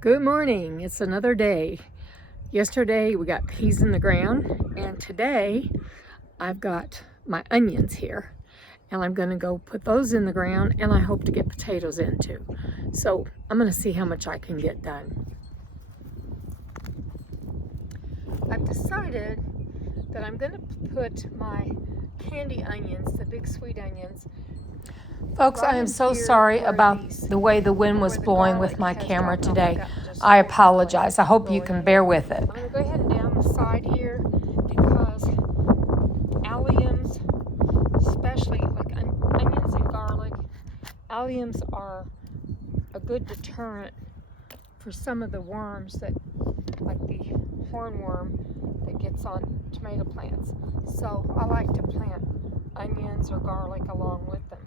Good morning. It's another day. Yesterday we got peas in the ground, and today I've got my onions here, and I'm going to go put those in the ground, and I hope to get potatoes in too. So I'm going to see how much I can get done. I've decided that I'm going to put my candy onions, the big sweet onions. Folks, I am so sorry about the way the wind was blowing with my camera today. I apologize. I hope you can bear with it. I'm going to go ahead and down the side here because alliums, especially like onions and garlic, alliums are a good deterrent for some of the worms that, like the hornworm that gets on tomato plants. So I like to plant onions or garlic along with them.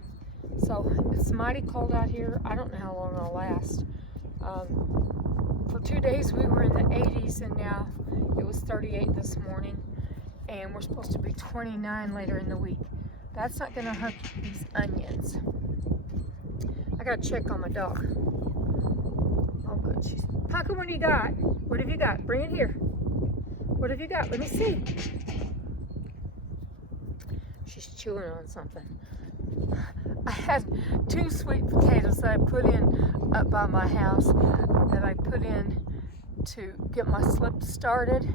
So it's mighty cold out here. I don't know how long it'll last. For 2 days we were in the 80s, and now it was 38 this morning, and we're supposed to be 29 later in the week. That's not going to hurt these onions. I got to check on my dog. Oh good, she's... Paco, what do you got? What have you got? Bring it here. What have you got? Let me see. She's chewing on something. I had 2 sweet potatoes that I put in up by my house that I put in to get my slip started.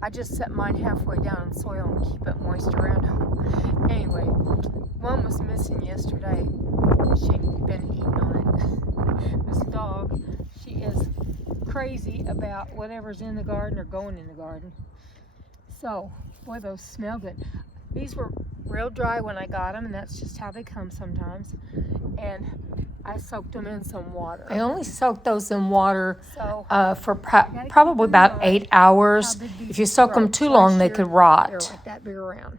I just set mine halfway down in soil and keep it moist around home. Anyway, one was missing yesterday. She'd been eating on it. This dog, she is crazy about whatever's in the garden or going in the garden. So, boy, those smell good. These were real dry when I got them, and that's just how they come sometimes. And I soaked them in some water. I only soaked those in water So, for probably about 8 hours. If you soak them too long, they could they're rot. like that big around.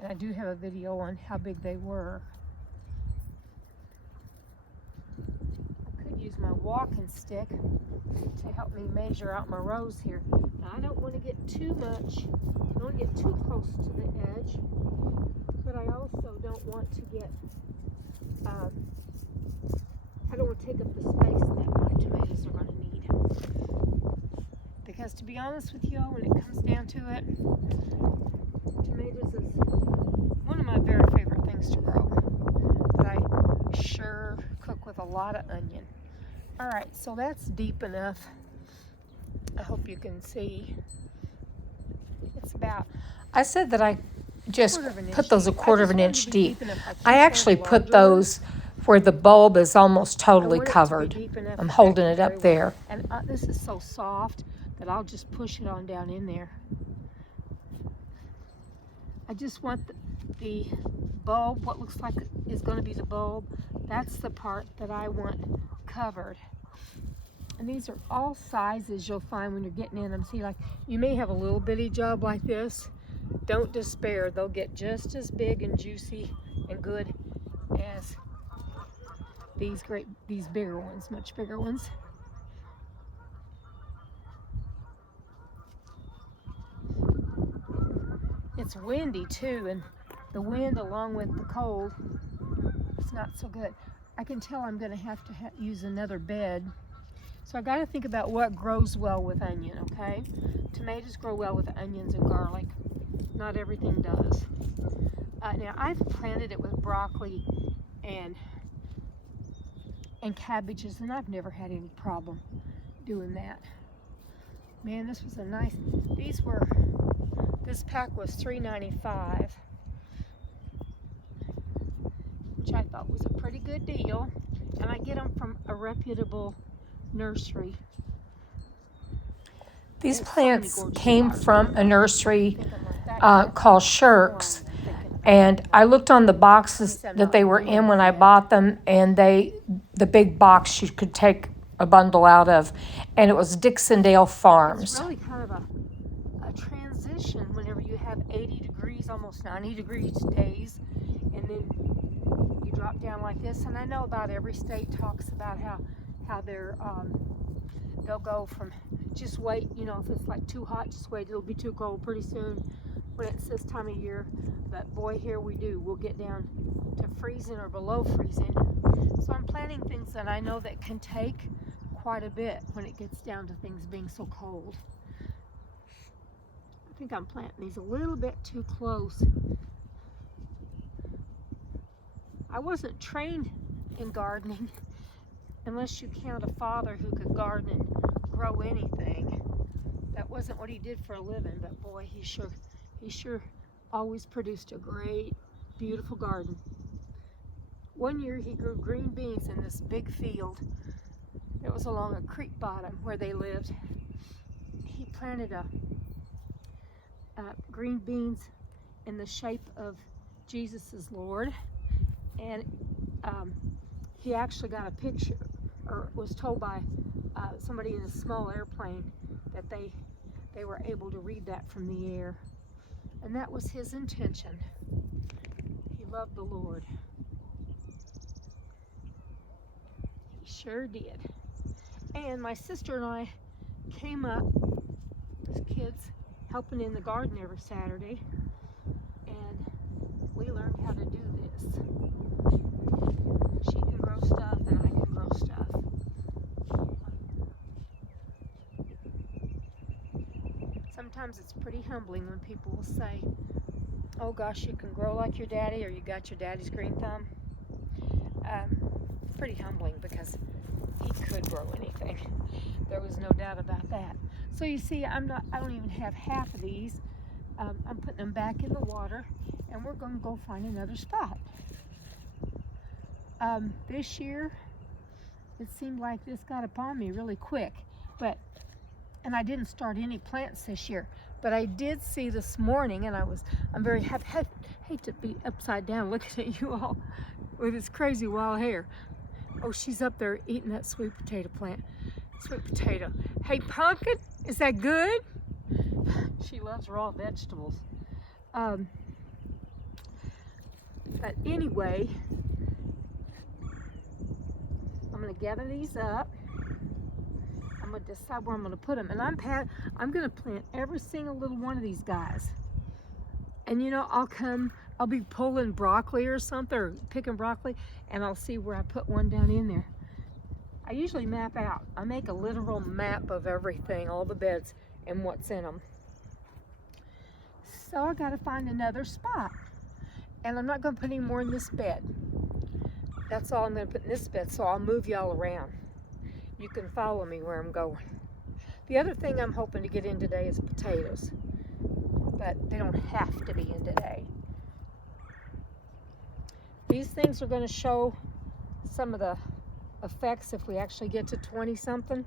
And I do have a video on how big they were. I could use my walking stick to help me measure out my rows here. Now, I don't want to get too much, I don't want to get too close to the edge, but I also don't want to get, I don't want to take up the space that my tomatoes are going to need. Because to be honest with you, when it comes down to it, tomatoes is one of my very favorite things to grow. But I sure cook with a lot of onion. Alright, so that's deep enough. I hope you can see. It's about... I said that I just put those a quarter of an inch deep. I I actually put those where the bulb is almost totally covered. I'm holding it up there. And this is so soft that I'll just push it on down in there. I just want the bulb, what looks like is going to be the bulb, that's the part that I want covered. And these are all sizes you'll find when you're getting in them. See, like, you may have a little bitty job like this. Don't despair. They'll get just as big and juicy and good as these bigger ones, much bigger ones. It's windy too, and the wind along with the cold, it's not so good. I can tell I'm going to have to use another bed. So I got to think about what grows well with onion, okay? Tomatoes grow well with onions and garlic. Not everything does. Now I've planted it with broccoli and cabbages, and I've never had any problem doing that. Man, this was a nice, this pack was $3.95, which I thought was a pretty good deal, and I get them from a reputable nursery. These plants came from a nursery called Shirks, and I looked on the boxes that they were in when I bought them, and the big box you could take a bundle out of, and it was Dixondale Farms. It's really kind of a transition whenever you have 80 degrees, almost 90 degrees days, and then you drop down like this. And I know about every state talks about how they'll go from, just wait, you know, if it's like too hot, just wait, it'll be too cold pretty soon when it's this time of year. But boy, here we'll get down to freezing or below freezing. So I'm planting things that I know that can take quite a bit when it gets down to things being so cold. I think I'm planting these a little bit too close. I wasn't trained in gardening, unless you count a father who could garden and grow anything. That wasn't what he did for a living, but boy, he sure always produced a great, beautiful garden. One year he grew green beans in this big field. It was along a creek bottom where they lived. He planted green beans in the shape of Jesus is Lord, and he actually got a picture, or was told by somebody in a small airplane that they were able to read that from the air, and that was his intention. He loved the Lord. He sure did. And my sister and I came up as kids helping in the garden every Saturday, and we learned how to do this. She can grow stuff and I can grow stuff. Sometimes it's pretty humbling when people will say, oh gosh, you can grow like your daddy, or you got your daddy's green thumb. Pretty humbling, because he could grow anything. There was no doubt about that. So you see, I don't even have half of these. I'm putting them back in the water, and we're going to go find another spot. This year, it seemed like this got upon me really quick, and I didn't start any plants this year. But I did see this morning, and I'm very happy. Hate to be upside down looking at you all with this crazy wild hair. Oh, she's up there eating that sweet potato plant. Sweet potato. Hey, pumpkin, is that good? She loves raw vegetables. But anyway, I'm gonna gather these up. I'm gonna decide where I'm gonna put them, and I'm gonna plant every single little one of these guys. And you know, I'll be pulling broccoli or something, or picking broccoli, and I'll see where I put one down in there. I usually map out. I make a literal map of everything, all the beds and what's in them. So I gotta find another spot. And I'm not gonna put any more in this bed. That's all I'm gonna put in this bed, so I'll move y'all around. You can follow me where I'm going. The other thing I'm hoping to get in today is potatoes, but they don't have to be in today. These things are going to show some of the effects if we actually get to 20 something,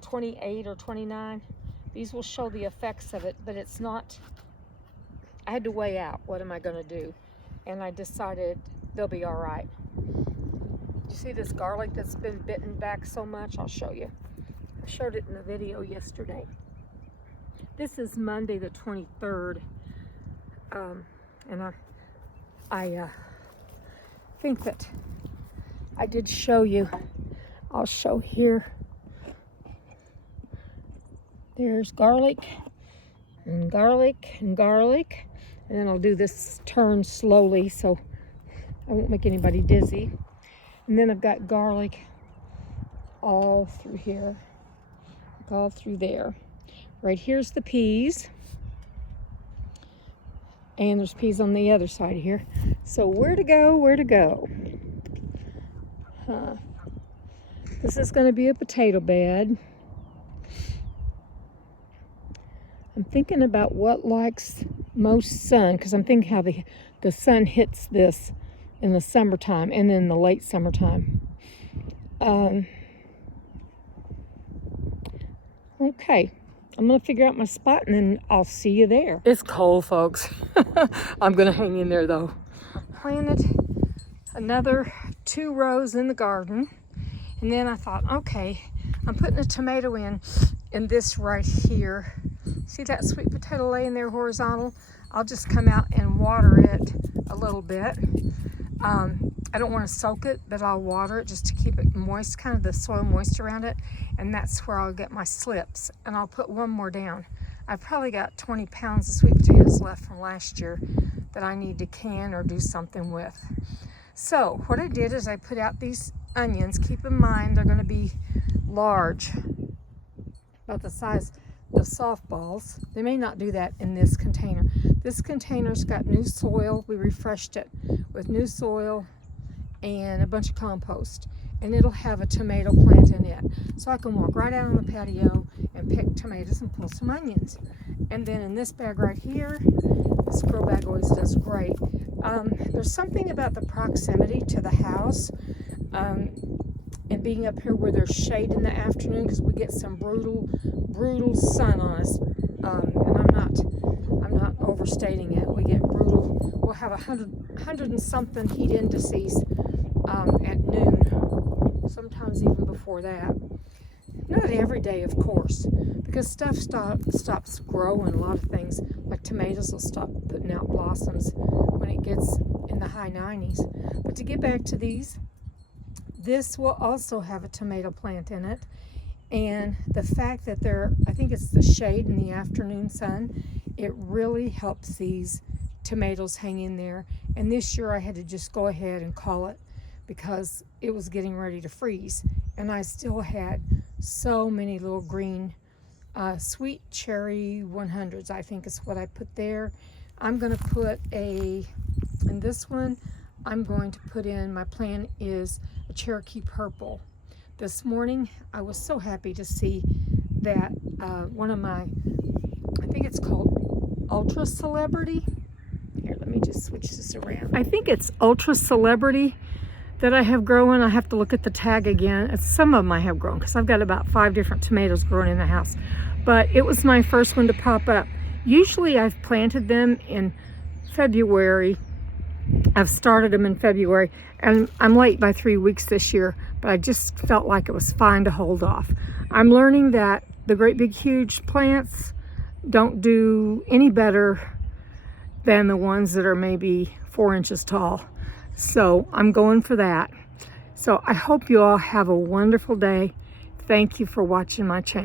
28 or 29. These will show the effects of it, but it's not, I had to weigh out what am I going to do, and I decided they'll be all right. You see this garlic that's been bitten back so much? I'll show you. I showed it in the video yesterday. This is Monday the 23rd, and I think that I did show you. I'll show here. There's garlic and garlic and garlic, and then I'll do this turn slowly so I won't make anybody dizzy. And then I've got garlic all through here, all through there. Right here's the peas, and there's peas on the other side here. So where to go, where to go? This is going to be a potato bed. I'm thinking about what likes most sun, because I'm thinking how the sun hits this in the summertime and in the late summertime. Okay, I'm going to figure out my spot, and then I'll see you there. It's cold, folks. I'm going to hang in there, though. I planted another 2 rows in the garden, and then I thought, okay, I'm putting a tomato in this right here. See that sweet potato laying there horizontal? I'll just come out and water it a little bit. I don't want to soak it, but I'll water it just to keep it moist, kind of the soil moist around it, and that's where I'll get my slips, and I'll put one more down. I've probably got 20 pounds of sweet potatoes left from last year that I need to can or do something with. So what I did is I put out these onions. Keep in mind they're going to be large, about the size of softballs. They may not do that in this container. This container's got new soil. We refreshed it with new soil and a bunch of compost, and it'll have a tomato plant in it. So I can walk right out on the patio and pick tomatoes and pull some onions. And then in this bag right here, this grow bag always does great. There's something about the proximity to the house and being up here where there's shade in the afternoon, because we get some brutal sun on us. And I'm not overstating it. We get brutal. We'll have 100 and something heat indices at noon, sometimes even before that. Not every day, of course, because stuff stops growing. A lot of things, like tomatoes, will stop putting out blossoms when it gets in the high 90s. But to get back to these, this will also have a tomato plant in it. And the fact that I think it's the shade in the afternoon sun, it really helps these tomatoes hang in there. And this year I had to just go ahead and call it, because it was getting ready to freeze. And I still had so many little green sweet cherry 100s, I think is what I put there. I'm going to put in this one, I'm going to put in, my plan is a Cherokee Purple. This morning, I was so happy to see that one of my, I think it's called Ultra Celebrity. Here, let me just switch this around. I think it's Ultra Celebrity that I have growing. I have to look at the tag again. Some of them I have grown, because I've got about 5 different tomatoes growing in the house. But it was my first one to pop up. Usually I've planted them in February. I've started them in February, and I'm late by 3 weeks this year, but I just felt like it was fine to hold off. I'm learning that the great big huge plants don't do any better than the ones that are maybe 4 inches tall. So I'm going for that. So I hope you all have a wonderful day. Thank you for watching my channel.